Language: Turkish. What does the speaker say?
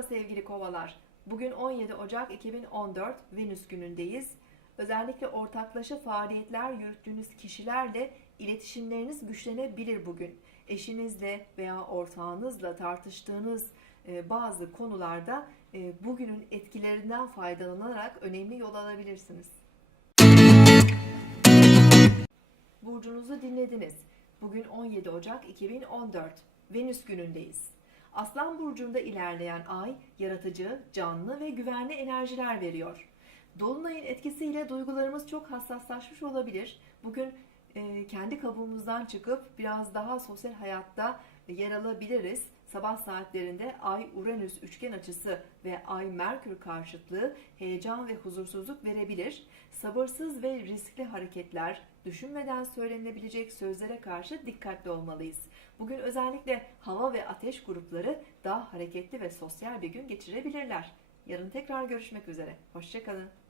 Merhaba sevgili kovalar. Bugün 17 Ocak 2014 Venüs günündeyiz. Özellikle ortaklaşa faaliyetler yürüttüğünüz kişilerle iletişimleriniz güçlenebilir bugün. Eşinizle veya ortağınızla tartıştığınız e, bazı konularda e, bugünün etkilerinden faydalanarak önemli yol alabilirsiniz. Burcunuzu dinlediniz. Bugün 17 Ocak 2014 Venüs günündeyiz. Aslan burcunda ilerleyen ay yaratıcı, canlı ve güvenli enerjiler veriyor. Dolunayın etkisiyle duygularımız çok hassaslaşmış olabilir. Bugün kendi kabuğumuzdan çıkıp biraz daha sosyal hayatta yer alabiliriz. Sabah saatlerinde Ay-Uranüs üçgen açısı ve Ay-Merkür karşıtlığı heyecan ve huzursuzluk verebilir. Sabırsız ve riskli hareketler, düşünmeden söylenebilecek sözlere karşı dikkatli olmalıyız. Bugün özellikle hava ve ateş grupları daha hareketli ve sosyal bir gün geçirebilirler. Yarın tekrar görüşmek üzere. Hoşçakalın.